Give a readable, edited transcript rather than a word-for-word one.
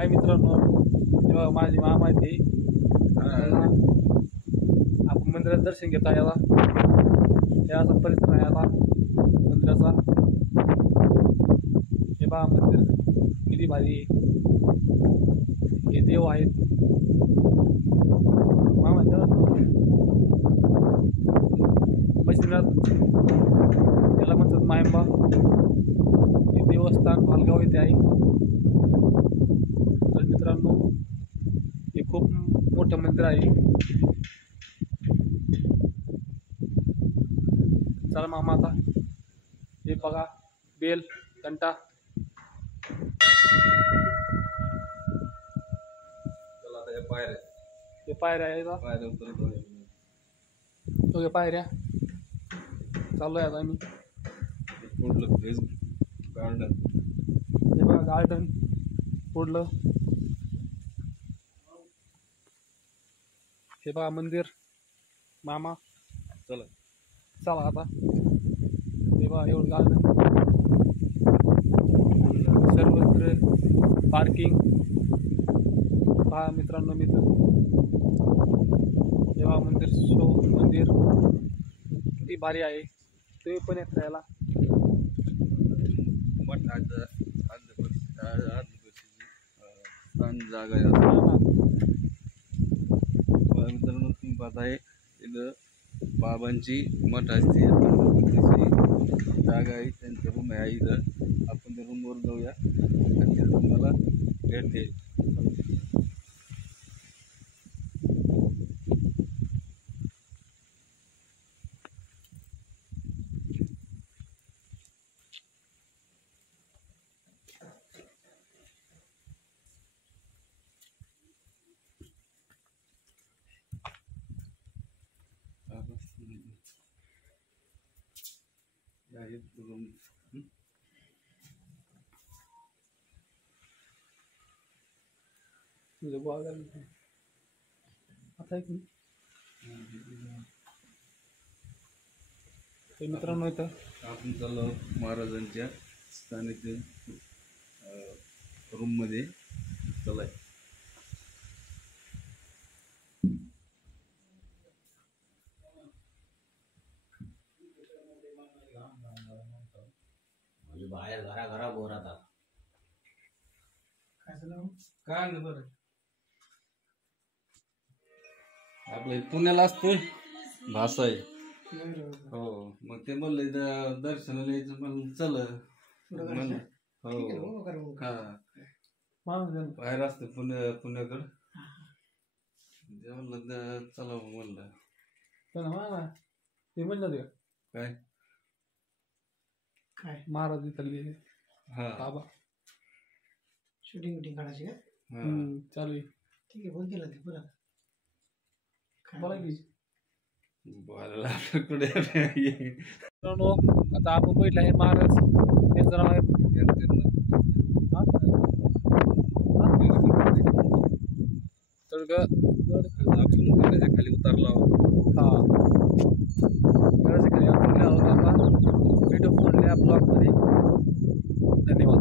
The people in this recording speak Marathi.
हाय मित्रांनो, जेव्हा माझी मामा आहे ती आपण मंदिरात दर्शन घेता याला याचा परिसर आहे आता मंदिराचा. हे बा मंदिर किती भारी आहे. हे देव आहेत मामा मशिनात याला म्हणतात मायंबा. हे देवस्थान भालगाव येथे आहे. तर मित्रांनो हे खूप मोठं मंदिर आहे. चला मामा आता हे बघा बेल घंटा. चला आता हे पायऱ्या हे पायऱ्या आहे का? पायऱ्या उतरतो. तो पायऱ्या चालू आहे आता आम्ही. पुढलं फ्रेश गार्डन. हे बघा गार्डन पुढलं. हे बघा मंदिर मामा. चला चला आता हे बघा एवढं गार्डन. सर्वत्र पार्किंग पहा मित्रांनो. हे बघा मंदिर मंदिर किती भारी आहे. तुम्ही पण येत राहायला. मठ स्थान जागा आहे. मित्रांनो तुम्ही पाहताय इथं बाबांची मठ असते, जागा आहे, त्यांचं रूम आहे इथं. आपण त्या रूमवर जाऊया आणि तिथं तुम्हाला भेट देईल. आता एक मित्रांनो इथं आपण चाललो महाराजांच्या स्थानातील रूम मध्ये. चला बाहेर घरा बोर आता काय नाही. बरं आपलं पुण्याला असतोय भाषा आहे. हो मग ते म्हणलं इथं दर्शनाला यायचं म्हणून चल म्हणलं. हो हा बाहेर असते पुण्याकडं. ते म्हणलं चला म्हणलं. ते म्हणलं ते काय काय महाराज इथले हा बाबा शूटिंग काढायची का? चालू आहे. ठीक आहे, बोल केलं ते बोला. बोला की बोलायला कुठे मित्रांनो आता आपण बघितलं आहे महाराज हे जरा आहे. तर आपण गडाच्या खाली उतरला. हा गडाच्या खाली उतरला होता. भेटू पुढल्या ब्लॉगमध्ये. धन्यवाद.